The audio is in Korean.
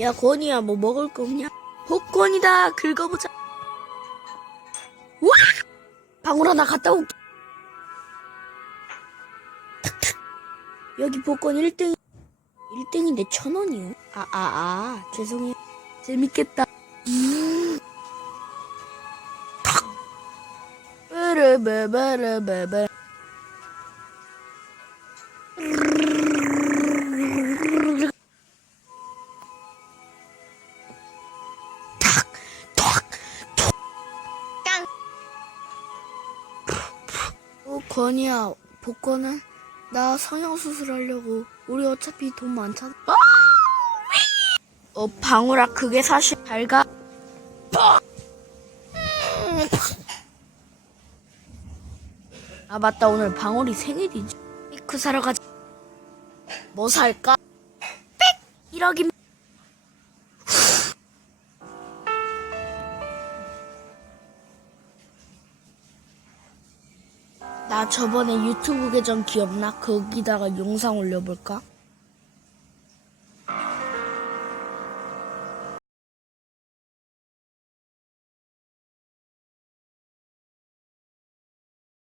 야, 건이야, 뭐 먹을 거 없냐? 복권이다! 긁어보자. 와! 방울 하나 갔다 올게. 여기 복권 1등. 1등인데 천 원이요? 아, 아, 아. 죄송해요. 재밌겠다. 음. 탁. 빠라바바라바바. 어, 건이야, 복권은? 나 성형수술 하려고. 우리 어차피 돈 많잖아. 아! 어, 방울아, 그게 사실 잘 가. 아, 맞다. 오늘 방울이 생일이지. 케이크 사러 가자. 뭐 살까? 빽! 1억임. 나 저번에 유튜브 계정 기억나? 거기다가 영상 올려볼까?